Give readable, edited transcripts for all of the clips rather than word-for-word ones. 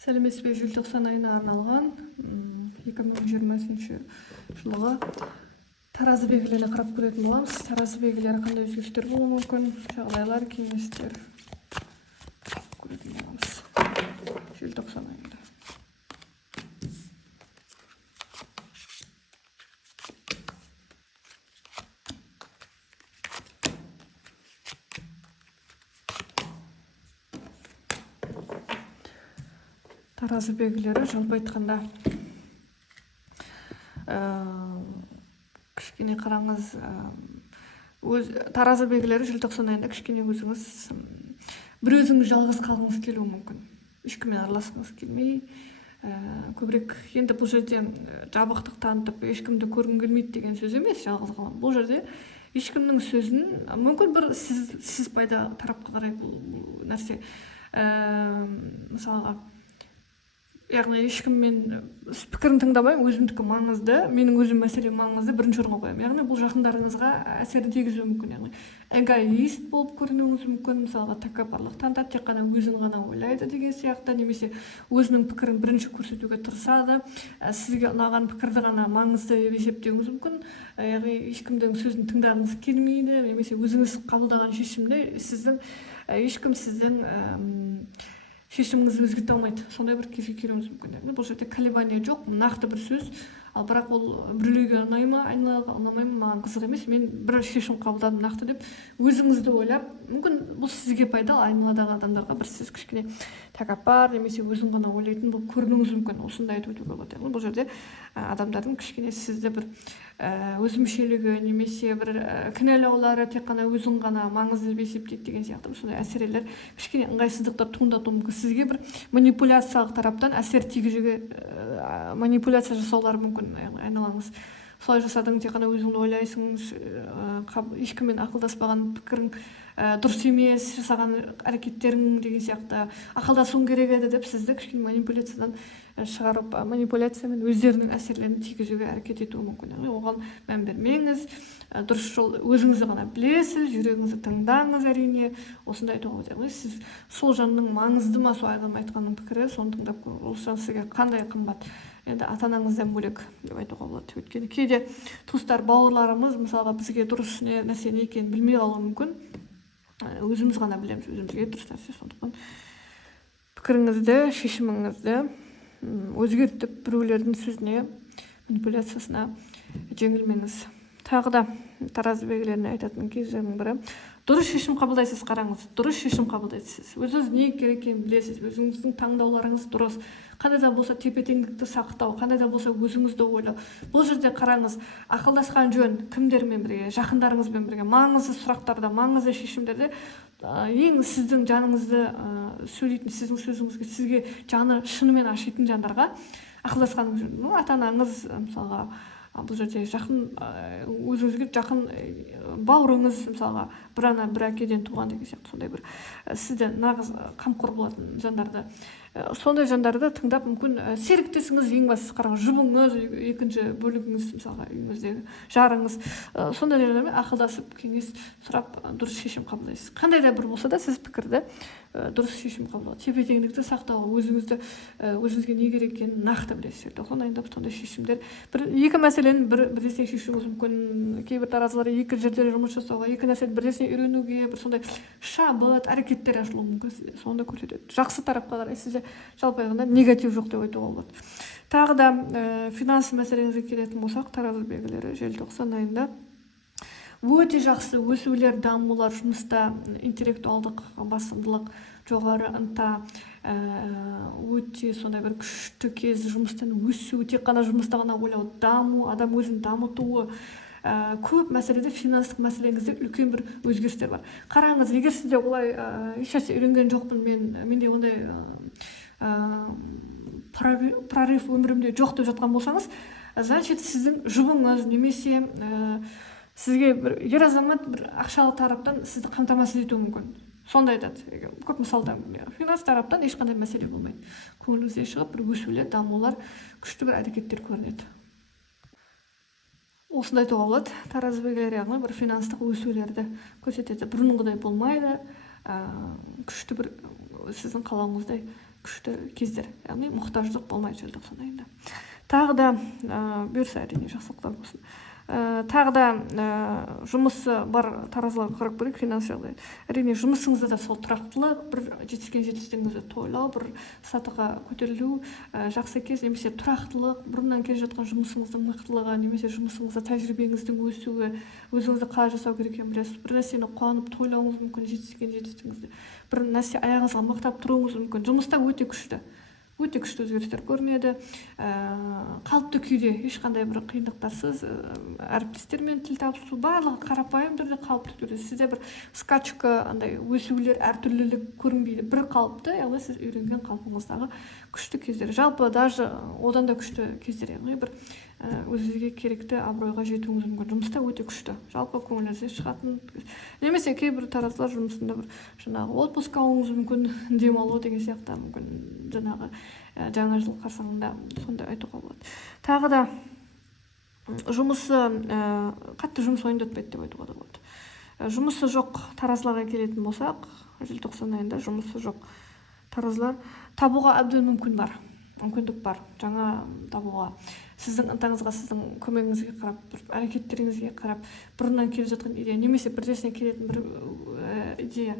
Сәлеметсіз бе, желтоқсан айына арналған 2020 жылғы таразы белгілеріне қарап көретін боламыз. Таразы белгілері қандай өзгерістер болуы мүмкін, жағдайлар, кеңестер көретін боламыз. Желтоқсан айында. Таразы белгілері жалпы айтқанда кішкене қараңыз, таразы белгілері желтоқсан айында кішкене өзіңіз жалғыз қалғыңыз келуі мүмкін. Ешкіммен араласқыңыз келмей, көбірек енді бұл жерде жабықтық танытып, ешкімді көргім келмейді деген сөз емес, жалғыз қалам. Бұл жерде ешкімнің сөзін мүмкін бір сіз пайда тарапқа қарай бұл нәрсе, мысалға, яғни ешкіммен пікірін тыңдамаймын, өзімдікі маңызды, менің өзім мәселем маңызды, бірінші орынға қоямын. Яғни бұл жақындарыңызға әсерін тигізуі мүмкін. Яғни эгоист болып көрінуіңіз мүмкін, мысалға тәкаппарлық танытады, тек қана өзін ғана ойлайды деген сияқты, немесе өзінің пікірін бірінші көрсетуге тырысады, сізге ұнаған пікірді ғана маңызды деп есептеуіңіз мүмкін. Яғни ешкімдің сөзін тыңдағыңыз келмейді, немесе өзіңіз қабылдаған шешімді ешкім сіздің шешіміңізді өзгерте алмайды. Сондай бір кезге келуіңіз мүмкін. Бұл жерде колебания жоқ, нақты бір сөз. Ал бірақ ол біреуге ұнай ма, айналаға ұнамай ма, маған қызық емес, мен бір шешім қабылдадым нақты деп өзіңізді ойлап, мүмкін бұл сізге пайдалы, айналадағы адамдарға бір сіз кішкене тәкаппар немесе өзін ғана ойлайтын болып көрінуіңіз мүмкін. Осындай айтып өтуге болады. Бұл жерде адамдардың кішкене сізді бір өзімшелігі немесе бір кінәлаулары, тек қана өзін ғана маңызды деп есептейді деген сияқты сондай әсерлер, кішкене ыңғайсыздықтар туындатуы мүмкін. Сізге бір манипуляциялық тараптан әсер тигізуге манипуляция жасаулары мүмкін. Айналаңыз солай жасадың, тек қана өзіңді ойлайсың, ешкіммен ақылдаспаған, пікірің дұрыс емес, жасаған әрекеттерің деген сияқты ақылдасуың керек еді деп сізді кішкене манипуляциядан шығарып, манипуляциямен өздерінің әсерлерін тигізуге әрекет етуі мүмкін. Оған мән бермеңіз, дұрыс жол өзіңізді ғана білесіз, жүрегіңізді тыңдаңыз. Әрине осындай айтуға болады. Сіз сол жанның маңызды ма, сол адам айтқанның пікірі, соны тыңдап көріңіз. Ол жан сізге қандай қымбат. Енді ата-анаңыздан бөлек деп айтуға болады. Өйткені кейде туыстар, бауырларымыз мысалға бізге дұрыс нәрсе не екенін білмей қалуы мүмкін. Өзіміз ғана білеміз, өзімізге дұрыс нәрсе. Сондықтан пікіріңізді, шешіміңізді өзгертіп, біреулердің сөзіне, манипуляциясына жеңілмеңіз. Тағы да таразы белгілеріне айтатын кездердің бірі, дұрыс шешім қабылдайсыз. Қараңыз, дұрыс шешім қабылдайсыз. Өзіңіз не керек екенін білесіз, өзіңіздің таңдауларыңыз дұрыс. Қандай да болса тепе-теңдікті сақтау, қандай да болса өзіңізді ойлау. Бұл жерде қараңыз, ақылдасқан жөн, кімдермен бірге, жақындарыңызбен бірге, маңызды сұрақтарда, маңызды шешімдерде ең сіздің жаныңызды сөйлейтін, сіздің сөзіңізге, сізге жаны шынымен ашитын жандарға ақылдасқаныңыз жөн. Ата-анаңыз мысалға, бұл жерде жақын, өзіңізге жақын бауырыңыз, мысалға, бір әкеден туған деген сияқты сондай бір сізде нағыз қамқор болатын жандарды, сондай жандарды тыңдап, мүмкін серіктесіңіз, ең бастысы қараңыз, жұбыңыз, екінші бөлігіңіз, мысалға үйіңіздегі жарыңыз, сондай жерлермен ақылдасып, кеңес сұрап, дұрыс шешім қабылдайсыз. Қандай да бір болса да сіз пікірді дұрыс шешім қабылдау, тепе-теңдікті сақтауға, өзіңізге не керек екенін нақты білесіз. Желтоқсан айында сондай шешімдер, екі мәселені бірдесе шешуіңіз мүмкін. Кейбір таразылар екі жерде жұмыс жасауға, екі нәрсені бірдесе үйренуге, бір сондай шабыт әрекеттер ашылуы мүмкін. Сонда көрсетеді. Жақсы тарапқа қарай сізде жалпы айғанда негатив жоқ деп айтуға болады. Тағы да финансы мәселеңізге келетін болсақ, таразы белгілері желтоқсан айында өте жақсы өсулер, дамулар, жұмыста интеллектуалдық басымдылық, жоғары ынта, өте сондай бір күшті кез, жұмыстан өсу, тек қана жұмыста ғана ойлау, даму, адам өзін дамытуы, көп мәселеде финанстық мәселеңізде үлкен бір өзгерістер бар. Қараңыз, егер сізде олай ешнәрсе үйренген жоқпын, менде ондай прорыв өмірімде жоқ деп жатқан болсаңыз, значит сіздің жұбыңыз немесе сізге бір ер азамат бір ақшалық тараптан сізді қамтамасыз етуі мүмкін. Сонда айтады, көп мысалдан финанс тараптан ешқандай мәселе болмайды. Көңіліңізде шығып, бір өсулер, дамулар, күшті бір әрекеттер көрінеді. Осындай айтуға болады. Таразы белгілері яғни бір финанстық өсулерді көрсетеді. Бұрынғыдай болмайды, күшті бір сіздің қалауыңыздай күшті кездер, яғни мұқтаждық болмайды желтоқсан айында. Тағы да бұйырса әрине жақсылықтар болсын. Тағы да жұмысы бар таразыларға қарап көрейік, финансовый жағдай. Әрине жұмысыңызда да сол тұрақтылық, бір жетістігіңізді тойлау, бір сатыға көтерілу, жақсы кез, немесе тұрақтылық, бұрыннан келе жатқан жұмысыңыздың мықтылығы, немесе жұмысыңызда тәжірибеңіздің өсуі, өзіңізді қалай жасау керек екенін білесіз. Бір нәрсені қуанып тойлауыңыз мүмкін, жетістігіңізді. Бір нәрсе аяғыңызға мықтап тұруыңыз мүмкін. Жұмыста өте күшті өзгерістер көрінеді. Қалыпты күйде ешқандай бір қиындықтарсыз әріптестермен тіл табысу, барлығы қарапайым түрде қалыпты түрде. Сізде бір скачка, андай өсулер, әртүрлілік көрінбейді. Бір қалыпты, яғни сіз үйренген қалпыңыздағы күшті кездер. Жалпы даже одан да күшті кездер, яғни бір өзіңізге керекті абыройға жетуіңіз мүмкін. Жұмыста өте күшті. Жалпы көңіліңізде шығатын. Немесе кейбір тараздылар жұмысында бір жаңағы отпуск алуыңыз мүмкін, демалу деген сияқты мүмкін жаңағы жаңа жыл қарсаңында, сондай айтуға болады. Тағы да жұмысы қатты жұмыс уайымдатпайды деп айтуға да болады. Жұмысы жоқ таразыларға келетін болсақ, желтоқсан айында жұмысы жоқ таразылар табуға әбден мүмкіндік бар, жаңа табуға. Сіздің ынтаңызға, сіздің көмегіңізге қарап, бір әрекеттеріңізге қарап, бұрыннан келе жатқан идея, немесе бірдесіне келетін бір идея,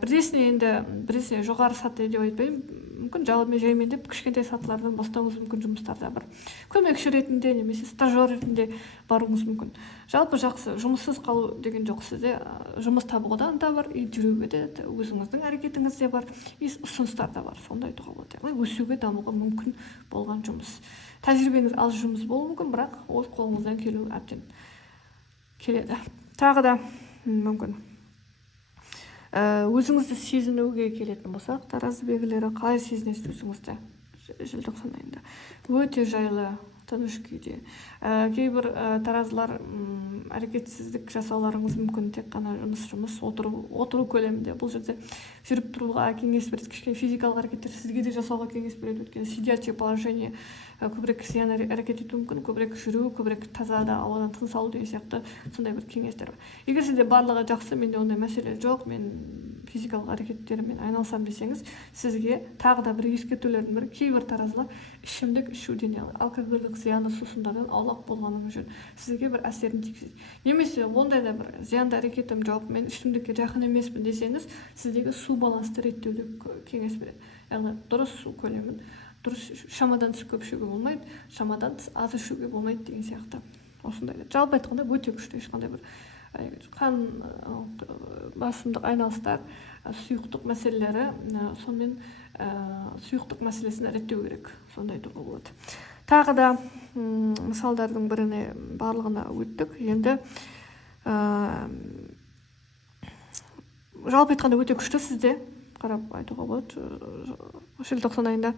бірдесіне жоғары саты деп айтпаймын, мүмкін жаймен деп кішкентай сатылардан бастауыңыз мүмкін, жұмыстарда бір көмекші ретінде немесе стажер ретінде баруыңыз мүмкін. Жалпы жақсы, жұмыссыз қалу деген жоқ. Сізде жұмыс табуға да ынта бар, жүруге де, өзіңіздің әрекетіңіз де бар, ұсыныстар да бар. Сонда айтуға болады. Яғни өсуге, дамуға мүмкін болған жұмыс. Тәжірибеңіз аз жұмыс болуы мүмкін, бірақ ол қолыңыздан келу әбден келеді. Тағы да мүмкін өзіңізді сезінуге келетін болсақ, таразы белгілері қалай сезінесіз өзіңізді желтоқсан айында? Өте жайлы, тыныш күйде. Кейбір таразылар әрекетсіздік жасауларыңыз мүмкін, тек қана жұмыс, отыру көлемінде. Бұл жерде жүріп тұруға кеңес береді, кішкене физикалық әрекеттер сізге де жасауға кеңес береді. Өйткені сидячий положение көбірек зиян әрекет ету мүмкін, көбірек жүру, көбірек тазада ауадан тыныс алу деген сияқты сондай бір кеңестер бар. Егер сізде барлығы жақсы, менде ондай мәселе жоқ, мен физикалық әрекеттермен айналысам десеңіз, сізге тағы да бір ескертулердің бірі, кейбір таразылар ішімдік ішуден, алкогольдік зиянды сусындардан аулақ болғаныңыз жөн. Сізге бір әсерін тигізеді. Немесе ондай да бір зиянды әрекетім жоқ, мен ішімдікке жақын емеспін десеңіз, сіздегі су балансты реттеуді кеңес береді. Яғни дұрыс су көлемін, дұрыс шамадан тыс көп ішуге болмайды, шамадан тыс аз ішуге болмайды деген сияқты. Осындай. Жалпы айтқанда өте күшті, ешқандай бір қан басымдық айналыстар, сұйықтық мәселелері, сонымен сұйықтық мәселесін реттеу керек, сондай айтуға болады. Тағы да мысалдардың біріне барлығына өттік. Енді жалпы айтқанда өте күшті, сізде қарап айтуға болады. Желтоқсан айында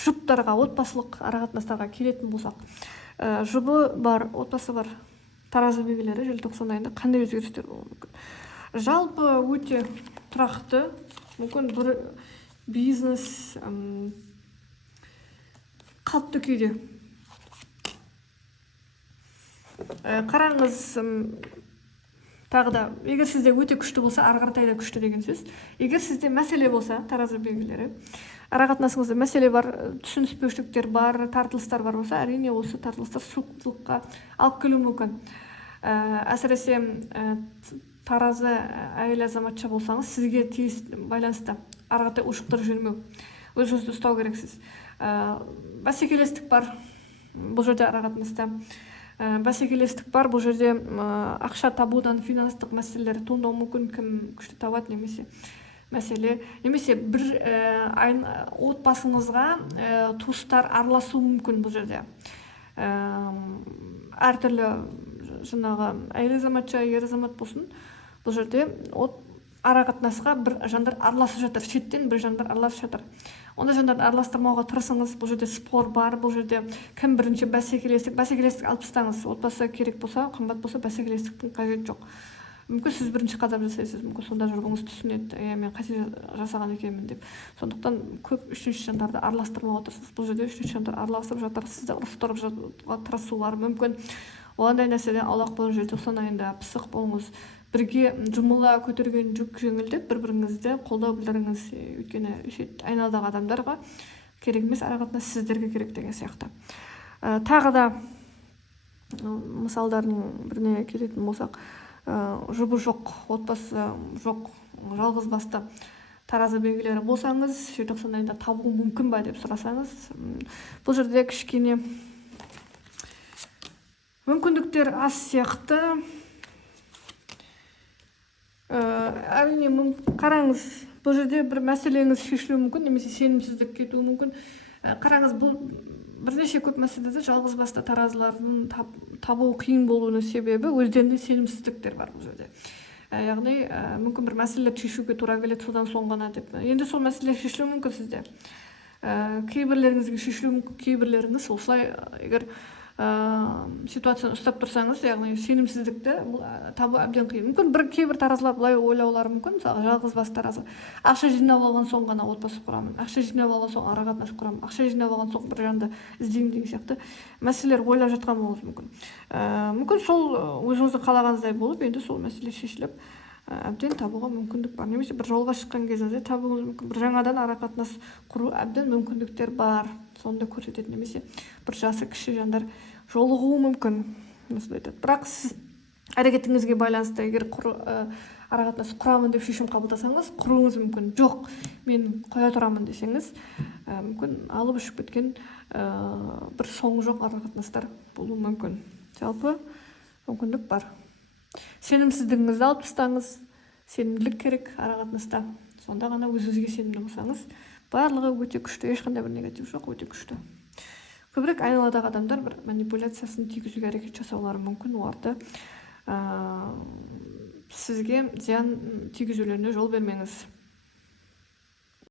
жұптарға, отбасылық арақатынастарға келетін болсақ, жұбы бар, отбасы бар таразы белгілері желтоқсан айында қандай өзгерістер болуы мүмкін? Жалпы өте тұрақты, мүмкін бір бизнес қалыпты күйде. Қараңыз, тағы да, егер сізде өте күшті болса, арғартай да күшті деген сөз. Егер сізде мәселе болса, таразы белгілері, арақатынасыңызда мәселе бар, түсініспеушіліктер бар, тартылыстар бар болса, әрине осы тартылыстар суықтылыққа алып келуі мүмкін. Әсіресе таразы әйел азаматша болсаңыз, сізге байланысты арғатай ушықтырып жүрмеу, өзіңізді ұстау керексіз. Бәсекелестік бар бұл жерде арақатынаста. Бәсекелестік бар бұл жерде, ақша табудан финанстық мәселелер туындауы мүмкін, кім күшті табады немесе мәселе, немесе бір отбасыңызға туыстар араласуы мүмкін бұл жерде. Әртүрлі жаңағы әйел азаматша, ер азамат болсын, бұл жерде арақатынасқа бір жандар араласып жатыр, шеттен бір жандар араласып жатыр. Онда жандарды араластырмауға тырысыңыз. Бұл жерде спор бар, бұл жерде кім бірінші бәсекелестік алып тастаңыз. Отбасы керек болса, қымбат болса, бәсекелестіктің қажеті жоқ. Мүмкін сіз бірінші қадам жасайсыз, мүмкін сонда жүргіңіз түсінеді, мен қате жасаған екенмін деп. Сондықтан көп үшінші жандарды араластырмауға тырысыңыз. Бұл жерде үшінші жандар араласып жатыр, сізді ұрыстырып жатуға тырысулар мүмкін. Ондай нәрседен аулақ болу, желтоқсан айында пысық болыңыз, бірге жұмыла көтерген жүк жеңілдеп, бір-біріңізді қолдау білдіріңіз. Өйткені айналадағы адамдарға керек емес, арақатынас сіздерге керек деген сияқты. Тағы да мысалдардың біріне келетін болсақ, жұбы жоқ, отбасы жоқ, жалғыз басты таразы белгілері болсаңыз, желтоқсан айында табу мүмкін ба деп сұрасаңыз, бұл жерде кішкене мүмкіндіктер аз сияқты. Әрине, қараңыз, бұл жерде бір мәселеңіз шешілуі мүмкін, немесе сенімсіздік кетуі мүмкін. Қараңыз, бұл бірнеше көп мәселеде жалғыз басты таразылардың табу қиын болуының себебі өздерінде сенімсіздіктер бар бұл жерде. Яғни, мүмкін бір мәселелерді шешуге тура келеді, содан соң ғана деп. Енді сол мәселелер шешілуі мүмкін сізде. Кейбірлеріңізге шешілуі мүмкін, кейбірлеріңіз осылай егер ситуацияны ұстап тұрсаңыз, яғни сенімсіздікті табу әбден қиын. Мүмкін кейбір таразылар былай ойлаулары мүмкін, мысалы жалғыз бас таразы. Ақша жинап алған соң ғана отбасы құрамын, ақша жинап алған соң арақатынас құрамын, ақша жинап алған соң бір жанды іздеймін деген сияқты мәселелер ойлап жатқан болуы мүмкін. Мүмкін сол өзіңізді қалағаныңыздай болып, енді сол мәселе шешіліп, әбден табуға мүмкіндік бар. Немесе бір жолға шыққан кезіңізде табуыңыз мүмкін. Бір жаңадан арақатынас құру әбден мүмкіндіктер бар. Соны да көрсетеді. Немесе бір жасы кіші жандар жолығуы мүмкін. Бірақ сіз әрекетіңізге байланысты егер арақатынас құрамын деп шешім қабылдасаңыз, құруыңыз мүмкін. Жоқ, мен қоя тұрамын десеңіз, мүмкін алып ұшып кеткен бір соңы жоқ арақатынастар болуы мүмкін. Жалпы мүмкіндік бар. Сенімсіздігіңізді алып тастаңыз. Сенімділік керек арақатынаста. Сонда ғана өзіңізге сенімді болсаңыз, барлығы өте күшті, ешқандай бір негатив жоқ, өте күшті. Көбірек айналадағы адамдар бір манипуляциясын тигізуге әрекет жасаулары мүмкін, оларды сізге зиян тигізулеріне жол бермеңіз.